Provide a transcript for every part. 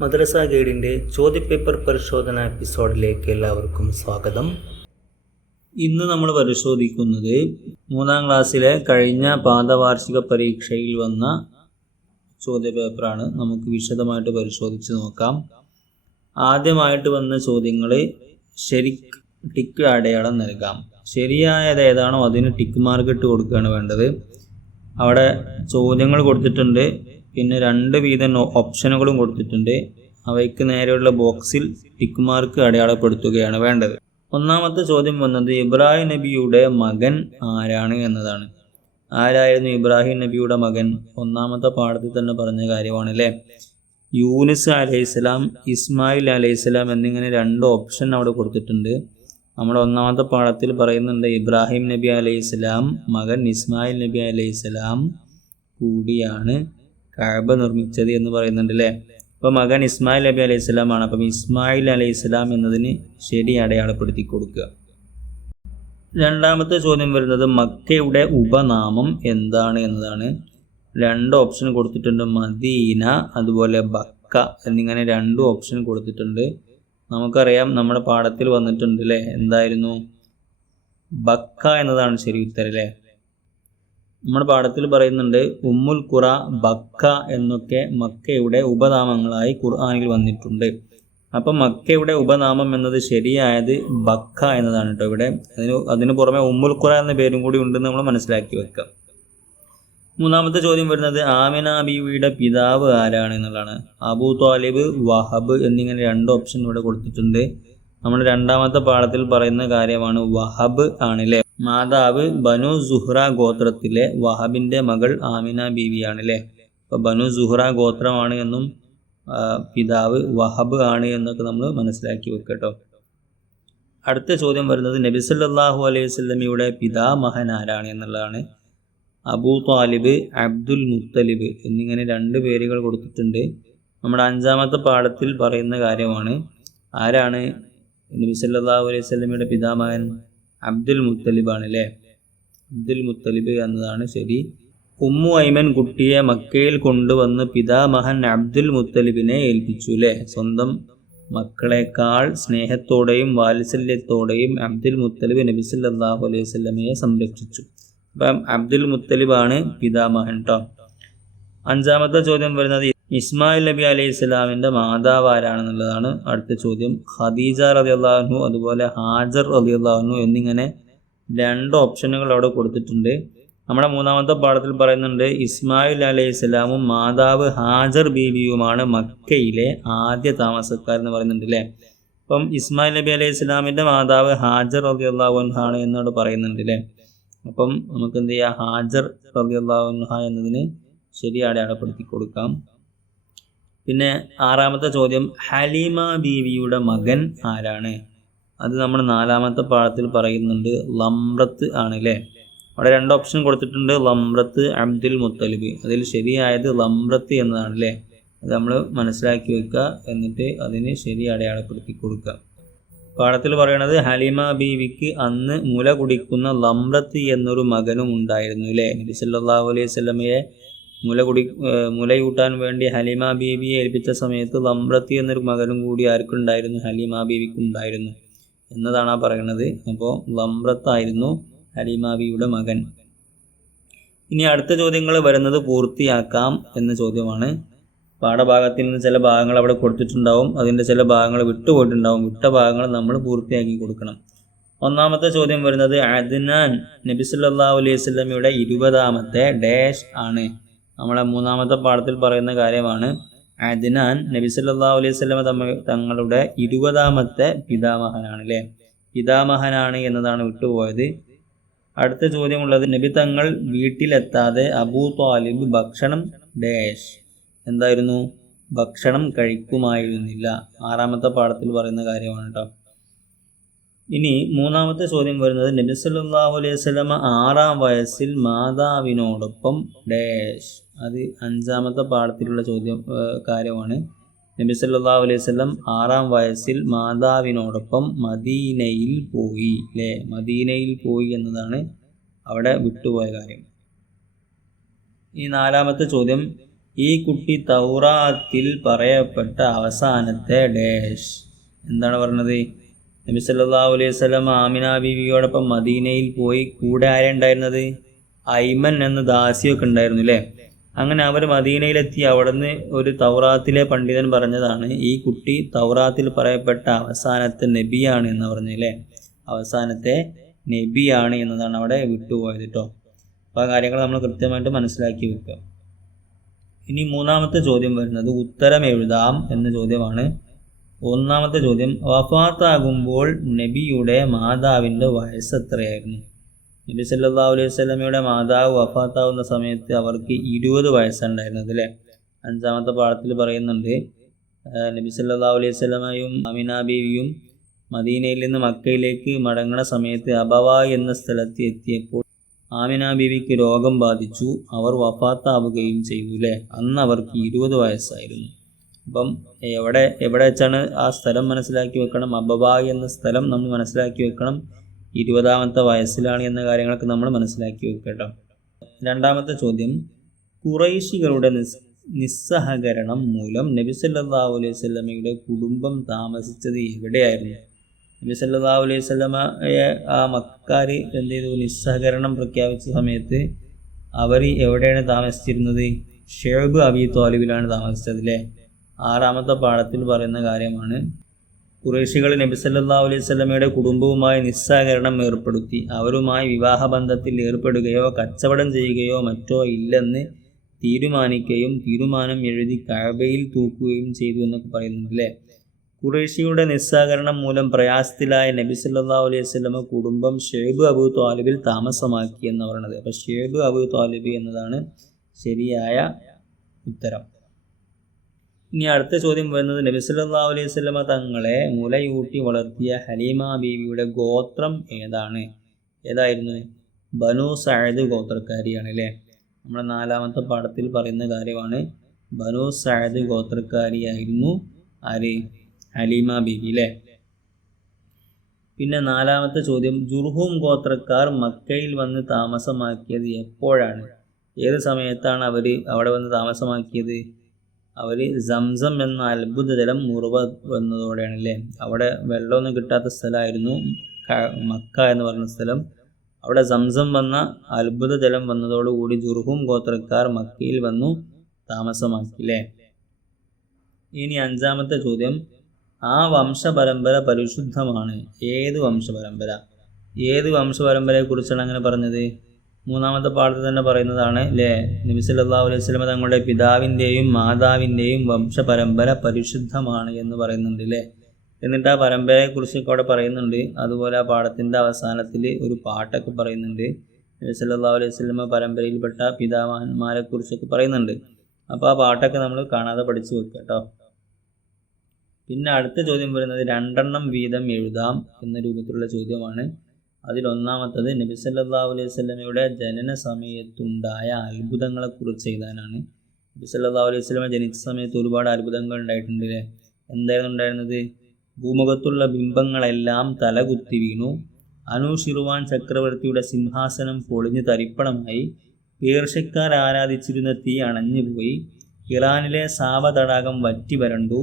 മദ്രസ ഗൈഡിന്റെ ചോദ്യപേപ്പർ പരിശോധന എപ്പിസോഡിലേക്ക് എല്ലാവർക്കും സ്വാഗതം. ഇന്ന് നമ്മൾ പരിശോധിക്കുന്നത് മൂന്നാം ക്ലാസ്സിലെ കഴിഞ്ഞ പാദവാർഷിക പരീക്ഷയിൽ വന്ന ചോദ്യപേപ്പറാണ്. നമുക്ക് വിശദമായിട്ട് പരിശോധിച്ച് നോക്കാം. ആദ്യമായിട്ട് വന്ന ചോദ്യങ്ങൾ ശരി ടിക്ക് അടയാളം നൽകാം. ശരിയായത് ഏതാണോ അതിന് ടിക്ക് മാർക്ക് ഇട്ട് കൊടുക്കുകയാണ് വേണ്ടത്. അവിടെ ചോദ്യങ്ങൾ കൊടുത്തിട്ടുണ്ട്. പിന്നെ രണ്ട് വീതം ഓപ്ഷനുകളും കൊടുത്തിട്ടുണ്ട്. അവയ്ക്ക് നേരെയുള്ള ബോക്സിൽ ടിക്ക് മാർക്ക് അടയാളപ്പെടുത്തുകയാണ് വേണ്ടത്. ഒന്നാമത്തെ ചോദ്യം വന്നത് ഇബ്രാഹിം നബിയുടെ മകൻ ആരാണ് എന്നതാണ്. ആരായിരുന്നു ഇബ്രാഹിം നബിയുടെ മകൻ? ഒന്നാമത്തെ പാഠത്തിൽ തന്നെ പറഞ്ഞ കാര്യമാണ് അല്ലേ യൂനിസ് അലൈഹിസ്സലാം ഇസ്മായിൽ അലൈഹിസ്സലാം എന്നിങ്ങനെ രണ്ട് ഓപ്ഷൻ അവിടെ കൊടുത്തിട്ടുണ്ട്. നമ്മുടെ ഒന്നാമത്തെ പാഠത്തിൽ പറയുന്നുണ്ട് ഇബ്രാഹിം നബി അലൈഹിസ്സലാം മകൻ ഇസ്മായിൽ നബി അലൈഹിസ്സലാം കൂടിയാണ് കഅബ നിർമ്മിച്ചത് എന്ന് പറയുന്നുണ്ട് അല്ലേ അപ്പോൾ മകൻ ഇസ്മായിൽ നബി അലൈഹി സ്വലാം ആണ്. അപ്പം ഇസ്മായിൽ അലൈഹി സ്വലാം എന്നതിന് ശരി അടയാളപ്പെടുത്തി കൊടുക്കുക. രണ്ടാമത്തെ ചോദ്യം വരുന്നത് മക്കയുടെ ഉപനാമം എന്താണ് എന്നതാണ്. രണ്ട് ഓപ്ഷൻ കൊടുത്തിട്ടുണ്ട് മദീന അതുപോലെ ബക്ക എന്നിങ്ങനെ രണ്ട് ഓപ്ഷൻ കൊടുത്തിട്ടുണ്ട്. നമുക്കറിയാം നമ്മുടെ പാഠത്തിൽ വന്നിട്ടുണ്ട് അല്ലേ എന്തായിരുന്നു? ബക്ക എന്നതാണ് ശരി ഉത്തരം അല്ലേ നമ്മുടെ പാഠത്തിൽ പറയുന്നുണ്ട് ഉമ്മുൽ ഖുറ ബക്ക എന്നൊക്കെ മക്കയുടെ ഉപനാമങ്ങളായി ഖുർആാനിൽ വന്നിട്ടുണ്ട്. അപ്പം മക്കയുടെ ഉപനാമം എന്നത് ശരിയായത് ബക്ക എന്നതാണ് കേട്ടോ ഇവിടെ. അതിന് അതിന് പുറമെ ഉമ്മുൽ ഖുറ എന്ന പേരും കൂടി ഉണ്ടെന്ന് നമ്മൾ മനസ്സിലാക്കി വെക്കാം. മൂന്നാമത്തെ ചോദ്യം വരുന്നത് ആമിന ബീവിയുടെ പിതാവ് ആരാണ് എന്നുള്ളതാണ്. അബൂ താലിബ് വഹബ് എന്നിങ്ങനെ രണ്ട് ഓപ്ഷൻ ഇവിടെ കൊടുത്തിട്ടുണ്ട്. നമ്മൾ രണ്ടാമത്തെ പാഠത്തിൽ പറയുന്ന കാര്യമാണ് വഹബ് ആണല്ലേ? മാതാവ് ബനു സുഹ്റ ഗോത്രത്തിലെ വഹബിന്റെ മകൾ ആമിന ബീവിയാണ് അല്ലേ അപ്പോൾ ബനു സുഹ്റ ഗോത്രമാണ് എന്നും പിതാവ് വഹബ് ആണ് എന്നൊക്കെ നമ്മൾ മനസ്സിലാക്കി വെക്കട്ടോ. അടുത്ത ചോദ്യം വരുന്നത് നബി സല്ലല്ലാഹു അലൈഹി പിതാ പിതാമഹൻ ആരാണ് എന്നുള്ളതാണ്. അബൂ താലിബ് അബ്ദുൽ മുത്തലിബ് എന്നിങ്ങനെ രണ്ട് പേരുകൾ കൊടുത്തിട്ടുണ്ട്. നമ്മുടെ അഞ്ചാമത്തെ പാഠത്തിൽ പറയുന്ന കാര്യമാണ് ആരാണ് നബി സല്ലല്ലാഹു അലൈഹി വസല്ലമയുടെ പിതാമഹൻ? അബ്ദുൽ മുത്തലിബ് ആണ് അല്ലേ അബ്ദുൽ മുത്തലിബ് എന്നതാണ് ശരി. ഉമ്മു ഐമൻ കുട്ടിയെ മക്കയിൽ കൊണ്ടുവന്ന് പിതാമഹൻ അബ്ദുൽ മുത്തലിബിനെ ഏൽപ്പിച്ചു അല്ലേ? സ്വന്തം മക്കളെക്കാൾ സ്നേഹത്തോടെയും വാത്സല്യത്തോടെയും അബ്ദുൽ മുത്തലിബ് നബി അലൈഹി വസല്ലമയെ സംരക്ഷിച്ചു. അപ്പം അബ്ദുൽ മുത്തലിബാണ് പിതാമഹൻ കേട്ടോ അഞ്ചാമത്തെ ചോദ്യം വരുന്നത് ഇസ്മായിൽ നബി അലൈഹി സ്വലാമിന്റെ മാതാവ് ആരാണെന്നുള്ളതാണ് അടുത്ത ചോദ്യം. ഖദീജ റളിയല്ലാഹു അതുപോലെ ഹാജർ റളിയല്ലാഹു എന്നിങ്ങനെ രണ്ട് ഓപ്ഷനുകൾ അവിടെ കൊടുത്തിട്ടുണ്ട്. നമ്മുടെ മൂന്നാമത്തെ പാഠത്തിൽ പറയുന്നുണ്ട് ഇസ്മായിൽ അലൈഹി സ്വലാമും മാതാവ് ഹാജർ ബീവിയുമാണ് മക്കയിലെ ആദ്യ താമസക്കാർ എന്ന് പറയുന്നുണ്ട് അല്ലേ അപ്പം ഇസ്മായിൽ നബി അലൈഹി സ്വലാമിന്റെ മാതാവ് ഹാജർ റളിയല്ലാഹു അള്ളാഹുഹാണ് എന്നോട് പറയുന്നുണ്ട് അല്ലേ അപ്പം നമുക്ക് എന്ത് ചെയ്യാം? ഹാജർ റളിയല്ലാഹു അൻഹ എന്നതിന് ശരി അടയാളപ്പെടുത്തി കൊടുക്കാം. പിന്നെ ആറാമത്തെ ചോദ്യം ഹലീമ ബീവിയുടെ മകൻ ആരാണ്? അത് നമ്മൾ നാലാമത്തെ പാഠത്തിൽ പറയുന്നുണ്ട് ലംറത്ത് ആണല്ലേ? അവിടെ രണ്ട് ഓപ്ഷൻ കൊടുത്തിട്ടുണ്ട് ലംറത്ത് അബ്ദുൽ മുത്തലിബ്. അതിൽ ശരിയായത് ലംറത്ത് എന്നതാണ് അല്ലേ അത് നമ്മൾ മനസ്സിലാക്കി വെക്കുക എന്നിട്ട് അതിന് ശരി അടയാളപ്പെടുത്തി കൊടുക്കുക പാഠത്തിൽ പറയണത് ഹലീമ ബീവിക്ക് അന്ന് മുല കുടിക്കുന്ന ലംറത്ത് എന്നൊരു മകനും ഉണ്ടായിരുന്നു അല്ലേ? നബി സല്ലല്ലാഹു അലൈഹി വസല്ലമയെ മുല കുടി മുലയൂട്ടാൻ വേണ്ടി ഹലീമ ബീവിയെ ഏൽപ്പിച്ച സമയത്ത് വമ്പ്രത്തി എന്നൊരു മകനും കൂടി ആർക്കുണ്ടായിരുന്നു? ഹലീമ ബീവിക്കുണ്ടായിരുന്നു എന്നതാണ് ആ പറയുന്നത്. അപ്പോൾ വമ്പ്രത്തായിരുന്നു ഹലീമ ബീവിയുടെ മകൻ. ഇനി അടുത്ത ചോദ്യങ്ങൾ വരുന്നത് പൂർത്തിയാക്കാം എന്ന ചോദ്യമാണ്. പാഠഭാഗത്തിൽ നിന്ന് ചില ഭാഗങ്ങൾ അവിടെ കൊടുത്തിട്ടുണ്ടാവും. അതിന്റെ ചില ഭാഗങ്ങൾ വിട്ടുപോയിട്ടുണ്ടാവും. വിട്ട ഭാഗങ്ങൾ നമ്മൾ പൂർത്തിയാക്കി കൊടുക്കണം. ഒന്നാമത്തെ ചോദ്യം വരുന്നത് അദ്നാൻ നബി അലൈഹി സ്വലമിയുടെ ഇരുപതാമത്തെ ഡാഷ് ആണ്. നമ്മളെ മൂന്നാമത്തെ പാഠത്തിൽ പറയുന്ന കാര്യമാണ്. അദ്നാൻ നബി സല്ലല്ലാഹു അലൈഹി സ്വലമ തമ്മ തങ്ങളുടെ ഇരുപതാമത്തെ പിതാമഹനാണ് അല്ലേ പിതാമഹനാണ് എന്നതാണ് വിട്ടുപോയത്. അടുത്ത ചോദ്യമുള്ളത് നബി തങ്ങൾ വീട്ടിലെത്താതെ അബൂ താലിബ് ഭക്ഷണം ഡാഷ് എന്തായിരുന്നു? ഭക്ഷണം കഴിക്കുമായിരുന്നില്ല. ആറാമത്തെ പാഠത്തിൽ പറയുന്ന കാര്യമാണ് കേട്ടോ. ഇനി മൂന്നാമത്തെ ചോദ്യം വരുന്നത് നബി സല്ലല്ലാഹു അലൈഹി സ്വലമ ആറാം വയസ്സിൽ മാതാവിനോടൊപ്പം ഡാഷ്. അത് അഞ്ചാമത്തെ പാഠത്തിലുള്ള ചോദ്യം കാര്യമാണ്. നബി അലൈഹി സ്വലം ആറാം വയസ്സിൽ മാതാവിനോടൊപ്പം മദീനയിൽ പോയി അല്ലേ മദീനയിൽ പോയി എന്നതാണ് അവിടെ വിട്ടുപോയ കാര്യം. ഈ നാലാമത്തെ ചോദ്യം ഈ കുട്ടി തൗറാത്തിൽ പറയപ്പെട്ട അവസാനത്തെ ഡാഷ്. എന്താണ് പറഞ്ഞത്? നബി സല്ലല്ലാഹു അലൈഹി ആമിന ബീവിയോടൊപ്പം മദീനയിൽ പോയി കൂടെ ആരുണ്ടായിരുന്നത് ഐമൻ എന്ന ദാസിയൊക്കെ ഉണ്ടായിരുന്നു അല്ലേ അങ്ങനെ അവർ മദീനയിലെത്തി. അവിടുന്ന് ഒരു തൗറാത്തിലെ പണ്ഡിതൻ പറഞ്ഞതാണ് ഈ കുട്ടി തൗറാത്തിൽ പറയപ്പെട്ട അവസാനത്തെ നബിയാണ് എന്ന് പറഞ്ഞു അല്ലേ അവസാനത്തെ നബിയാണ് എന്നതാണ് അവിടെ വിട്ടുപോയത് കേട്ടോ അപ്പോൾ ആ കാര്യങ്ങൾ നമ്മൾ കൃത്യമായിട്ട് മനസ്സിലാക്കി വെക്കുക. ഇനി മൂന്നാമത്തെ ചോദ്യം വരുന്നത് ഉത്തരം എഴുതാം എന്ന ചോദ്യമാണ് ഒന്നാമത്തെ ചോദ്യം വഫാത്താകുമ്പോൾ നബിയുടെ മാതാവിന്റെ വയസ്സ് എത്രയായിരുന്നു? നബി സല്ലാ അലൈഹി സ്വലമയുടെ മാതാവ് വഫാത്താവുന്ന സമയത്ത് അവർക്ക് ഇരുപത് വയസ്സുണ്ടായിരുന്നത് അല്ലേ? അഞ്ചാമത്തെ പാഠത്തിൽ പറയുന്നുണ്ട് നബി സല്ലാ അലൈഹി സ്വലമയും അമിന ബീവിയും മദീനയിൽ നിന്ന് മക്കയിലേക്ക് മടങ്ങണ സമയത്ത് അബവ എന്ന സ്ഥലത്ത് എത്തിയപ്പോൾ ആമിന ബീവിക്ക് രോഗം ബാധിച്ചു അവർ വഫാത്താവുകയും ചെയ്തു അല്ലേ? അന്ന് അവർക്ക് ഇരുപത് വയസ്സായിരുന്നു. അപ്പം എവിടെ എവിടെ വെച്ചാണ് ആ സ്ഥലം മനസ്സിലാക്കി വെക്കണം? അബബാ എന്ന സ്ഥലം നമ്മൾ മനസ്സിലാക്കി വെക്കണം. ഇരുപതാമത്തെ വയസ്സിലാണ് എന്ന കാര്യങ്ങളൊക്കെ നമ്മൾ മനസ്സിലാക്കി വെക്കട്ടോ രണ്ടാമത്തെ ചോദ്യം കുറൈശികളുടെ നിസ് നിസ്സഹകരണം മൂലം നബി സല്ലല്ലാഹു അലൈഹി വസല്ലമയുടെ കുടുംബം താമസിച്ചത് എവിടെയായിരുന്നു? നബി സല്ലല്ലാഹു അലൈഹി വസല്ലമയെ ആ മക്കാർ എന്ത് ചെയ്തു? നിസ്സഹകരണം പ്രഖ്യാപിച്ച സമയത്ത് അവർ എവിടെയാണ് താമസിച്ചിരുന്നത്? ഷേബ് അബി തോലിബിലാണ് താമസിച്ചത് അല്ലേ? ആറാമത്തെ പാഠത്തിൽ പറയുന്ന കാര്യമാണ്. കുറേശികൾ നബി സല്ലല്ലാഹു അലൈഹി കുടുംബവുമായി നിസ്സഹകരണം ഏർപ്പെടുത്തി. അവരുമായി വിവാഹബന്ധത്തിൽ ഏർപ്പെടുകയോ കച്ചവടം ചെയ്യുകയോ മറ്റോ ഇല്ലെന്ന് തീരുമാനിക്കുകയും തീരുമാനം എഴുതി കഅബയിൽ തൂക്കുകയും ചെയ്തു എന്നൊക്കെ പറയുന്നുണ്ട് അല്ലേ? കുറേശിയുടെ നിസ്സഹകരണം മൂലം പ്രയാസത്തിലായ നബി സല്ലാ അലൈഹി വസല്ലമ കുടുംബം ഷേബ് അബു താലിബിൽ താമസമാക്കി എന്ന് പറയുന്നത് അപ്പോൾ ഷേബ് അബു താലിബ് എന്നതാണ് ശരിയായ ഉത്തരം. ഇനി അടുത്ത ചോദ്യം വരുന്നത് നബി സല്ലല്ലാഹു അലൈഹി വസല്ലമ തങ്ങളെ മുലയൂട്ടി വളർത്തിയ ഹലീമ ബീവിയുടെ ഗോത്രം ഏതാണ്? ഏതായിരുന്നു? ബനു സഅദ് ഗോത്രക്കാരിയാണ് അല്ലേ നമ്മുടെ നാലാമത്തെ പാഠത്തിൽ പറയുന്ന കാര്യമാണ് ബനു സഅദ് ഗോത്രക്കാരിയായിരുന്നു ആര്? ഹലീമ ബീവി അല്ലേ പിന്നെ നാലാമത്തെ ചോദ്യം ജുർഹും ഗോത്രക്കാർ മക്കയിൽ വന്ന് താമസമാക്കിയത് എപ്പോഴാണ്? ഏത് സമയത്താണ് അവർ അവിടെ വന്ന് താമസമാക്കിയത്? അവർ സംസം എന്ന അത്ഭുത ജലം മുറിവ വന്നതോടെയാണ് അല്ലേ അവിടെ വെള്ളമൊന്നും കിട്ടാത്ത സ്ഥലമായിരുന്നു. മക്ക എന്ന് പറഞ്ഞ സ്ഥലം. അവിടെ സംസം വന്ന അത്ഭുത ജലം വന്നതോടുകൂടി ജുർഹും ഗോത്രക്കാർ മക്കയിൽ വന്നു താമസമാക്കി അല്ലേ ഇനി അഞ്ചാമത്തെ ചോദ്യം. ആ വംശപരമ്പര പരിശുദ്ധമാണ്. ഏത് വംശപരമ്പര? ഏത് വംശപരമ്പരയെക്കുറിച്ചാണ് അങ്ങനെ പറഞ്ഞത്? മൂന്നാമത്തെ പാഠത്തിൽ തന്നെ പറയുന്നതാണ് അല്ലേ നബി സല്ലല്ലാഹു അലൈഹി വസല്ലം തങ്ങളുടെ പിതാവിന്റെയും മാതാവിന്റെയും വംശപരമ്പര പരിശുദ്ധമാണ് എന്ന് പറയുന്നുണ്ട് അല്ലേ എന്നിട്ട് ആ പരമ്പരയെക്കുറിച്ചൊക്കെ അവിടെ പറയുന്നുണ്ട്. അതുപോലെ ആ പാഠത്തിന്റെ അവസാനത്തിൽ ഒരു പാട്ടൊക്കെ പറയുന്നുണ്ട്. നബി സല്ലല്ലാഹു അലൈഹി വസല്ലം പരമ്പരയിൽപ്പെട്ട പിതാമഹന്മാരെ കുറിച്ചൊക്കെ പറയുന്നുണ്ട്. അപ്പോൾ ആ പാട്ടൊക്കെ നമ്മൾ കാണാതെ പഠിച്ചു വെക്കുക കേട്ടോ പിന്നെ അടുത്ത ചോദ്യം വരുന്നത് രണ്ടെണ്ണം വീതം എഴുതാം എന്ന രൂപത്തിലുള്ള ചോദ്യമാണ്. അതിലൊന്നാമത്തത് നബി സല്ലല്ലാഹു അലൈഹി സ്വലമയുടെ ജനന സമയത്തുണ്ടായ അത്ഭുതങ്ങളെക്കുറിച്ച് എഴുതാനാണ്. നബി സല്ലല്ലാഹു അലൈഹി സ്വലമ ജനിച്ച സമയത്ത് ഒരുപാട് അത്ഭുതങ്ങൾ ഉണ്ടായിട്ടുണ്ട് അല്ലേ എന്തായിരുന്നു ഉണ്ടായിരുന്നത്? ഭൂമുഖത്തുള്ള ബിംബങ്ങളെല്ലാം തലകുത്തി വീണു. അനു ഷിറുവാൻ ചക്രവർത്തിയുടെ സിംഹാസനം പൊളിഞ്ഞ് തരിപ്പണമായി പേർഷ്യക്കാർ ആരാധിച്ചിരുന്ന തീ അണഞ്ഞുപോയി. ഇറാനിലെ സാവ തടാകം വറ്റി വരണ്ടു.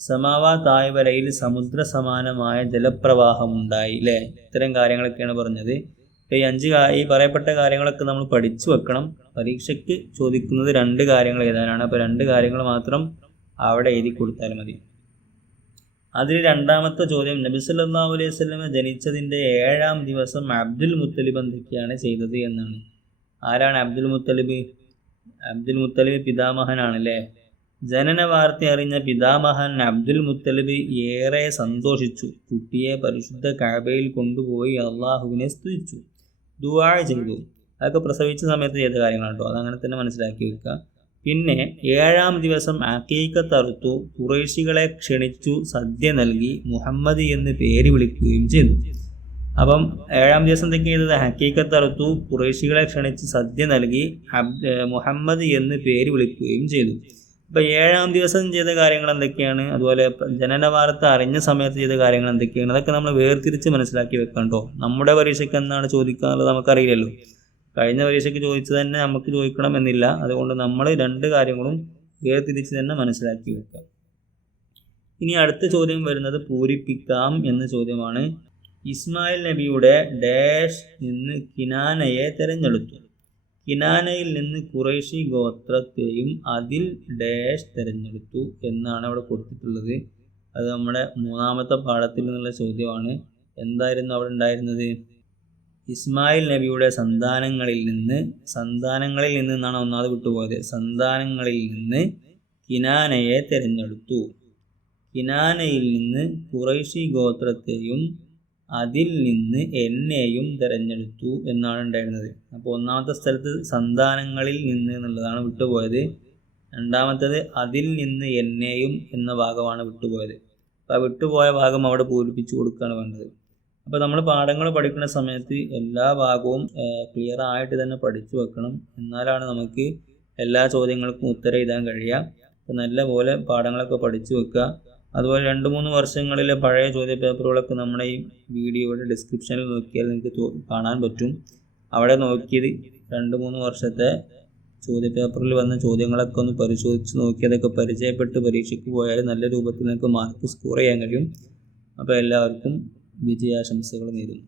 സമാവ തായ്വരയിൽ സമുദ്ര സമാനമായ ജലപ്രവാഹമുണ്ടായി അല്ലേ ഇത്തരം കാര്യങ്ങളൊക്കെയാണ് പറഞ്ഞത്. ഈ അഞ്ച് ഈ പറയപ്പെട്ട കാര്യങ്ങളൊക്കെ നമ്മൾ പഠിച്ചു വെക്കണം. പരീക്ഷയ്ക്ക് ചോദിക്കുന്നത് രണ്ട് കാര്യങ്ങൾ ഏതാനാണ് അപ്പോൾ രണ്ട് കാര്യങ്ങൾ മാത്രം അവിടെ എഴുതി കൊടുത്താൽ മതി. അതിൽ രണ്ടാമത്തെ ചോദ്യം നബി സല്ലാ അലൈഹി സ്വലമ ജനിച്ചതിന്റെ ഏഴാം ദിവസം അബ്ദുൽ മുത്തലിബ് എന്തൊക്കെയാണ് ചെയ്തത് എന്നാണ്. ആരാണ് അബ്ദുൽ മുത്തലിബ്? അബ്ദുൽ മുത്തലിബ് പിതാമഹനാണ് അല്ലേ ജനന വാർത്ത അറിഞ്ഞ പിതാമഹൻ അബ്ദുൽ മുത്തലിബ് ഏറെ സന്തോഷിച്ചു. കുട്ടിയെ പരിശുദ്ധ കഅബയിൽ കൊണ്ടുപോയി അള്ളാഹുവിനെ സ്തുതിച്ചു. ദുവാ ചെയ്തു. അതൊക്കെ പ്രസവിച്ച സമയത്ത് ചെയ്ത കാര്യങ്ങളാണ് കേട്ടോ. അതങ്ങനെ തന്നെ മനസ്സിലാക്കി വെക്കുക. പിന്നെ ഏഴാം ദിവസം അക്കീക്ക തറുത്തു. കുറേശികളെ ക്ഷണിച്ചു സദ്യ നൽകി മുഹമ്മദ് എന്ന് പേര് വിളിക്കുകയും ചെയ്തു. അപ്പം ഏഴാം ദിവസം എന്തൊക്കെ ചെയ്തത്? ഹക്കീക്ക തറുത്തു കുറേശികളെ ക്ഷണിച്ച് സദ്യ നൽകി മുഹമ്മദ് എന്ന് പേര് വിളിക്കുകയും ചെയ്തു. അപ്പോൾ ഏഴാം ദിവസം ചെയ്ത കാര്യങ്ങൾ എന്തൊക്കെയാണ്? അതുപോലെ ജനന വാർത്ത അറിഞ്ഞ സമയത്ത് ചെയ്ത കാര്യങ്ങൾ എന്തൊക്കെയാണ്? അതൊക്കെ നമ്മൾ വേർതിരിച്ച് മനസ്സിലാക്കി വെക്കണം കേട്ടോ. നമ്മുടെ പരീക്ഷയ്ക്ക് എന്നാണ് ചോദിക്കാനുള്ളത് നമുക്കറിയില്ലല്ലോ. കഴിഞ്ഞ പരീക്ഷയ്ക്ക് ചോദിച്ചത് തന്നെ നമുക്ക് ചോദിക്കണം എന്നില്ല. അതുകൊണ്ട് നമ്മൾ രണ്ട് കാര്യങ്ങളും വേർതിരിച്ച് തന്നെ മനസ്സിലാക്കി വെക്കാം. ഇനി അടുത്ത ചോദ്യം വരുന്നത് പൂരിപ്പിക്കാം എന്ന ചോദ്യമാണ്. ഇസ്മായിൽ നബിയുടെ ഡാഷ് നിന്ന് കിനാനയെ തിരഞ്ഞെടുത്തു. കിനാനയിൽ നിന്ന് കുറേശി ഗോത്രത്തെയും അതിൽ ഡാഷ് തിരഞ്ഞെടുത്തു എന്നാണ് അവിടെ കൊടുത്തിട്ടുള്ളത്. അത് നമ്മുടെ മൂന്നാമത്തെ പാഠത്തിൽ നിന്നുള്ള ചോദ്യമാണ്. എന്തായിരുന്നു അവിടെ ഉണ്ടായിരുന്നത്? ഇസ്മായിൽ നബിയുടെ സന്താനങ്ങളിൽ നിന്ന് സന്താനങ്ങളിൽ നിന്ന് എന്നാണ് ഒന്നാമത് വിട്ടുപോയത്. സന്താനങ്ങളിൽ നിന്ന് കിനാനയെ തിരഞ്ഞെടുത്തു. കിനാനയിൽ നിന്ന് കുറൈശി ഗോത്രത്തെയും അതിൽ നിന്ന് എന്നെയും തിരഞ്ഞെടുത്തു എന്നാണ് ഉണ്ടായിരുന്നത്. അപ്പോൾ ഒന്നാമത്തെ സ്ഥലത്ത് സന്താനങ്ങളിൽ നിന്ന് എന്നുള്ളതാണ് വിട്ടുപോയത്. രണ്ടാമത്തേത് അതിൽ നിന്ന് എന്നെയും എന്ന ഭാഗമാണ് വിട്ടുപോയത്. അപ്പോൾ ആ വിട്ടുപോയ ഭാഗം അവിടെ പൂരിപ്പിച്ചു കൊടുക്കുകയാണ് വേണ്ടത്. അപ്പോൾ നമ്മൾ പാഠങ്ങൾ പഠിക്കുന്ന സമയത്ത് എല്ലാ ഭാഗവും ക്ലിയർ ആയിട്ട് തന്നെ പഠിച്ചു വെക്കണം. എന്നാലാണ് നമുക്ക് എല്ലാ ചോദ്യങ്ങൾക്കും ഉത്തരം എഴുതാൻ കഴിയുക. അപ്പോൾ നല്ലപോലെ പാഠങ്ങളൊക്കെ പഠിച്ചു വെക്കുക. അതുപോലെ രണ്ട് മൂന്ന് വർഷങ്ങളിലെ പഴയ ചോദ്യ പേപ്പറുകളൊക്കെ നമ്മുടെ ഈ വീഡിയോയുടെ ഡിസ്ക്രിപ്ഷനിൽ നോക്കിയാൽ നിങ്ങൾക്ക് കാണാൻ പറ്റും. അവിടെ നോക്കിയത് രണ്ട് മൂന്ന് വർഷത്തെ ചോദ്യ പേപ്പറിൽ വന്ന ചോദ്യങ്ങളൊക്കെ ഒന്ന് പരിശോധിച്ച് നോക്കി അതൊക്കെ പരിചയപ്പെട്ട് പരീക്ഷയ്ക്ക് പോയാൽ നല്ല രൂപത്തിൽ നിങ്ങൾക്ക് മാർക്ക് സ്കോർ ചെയ്യാൻ കഴിയും. അപ്പോൾ എല്ലാവർക്കും വിജയാശംസകൾ നേരുന്നു.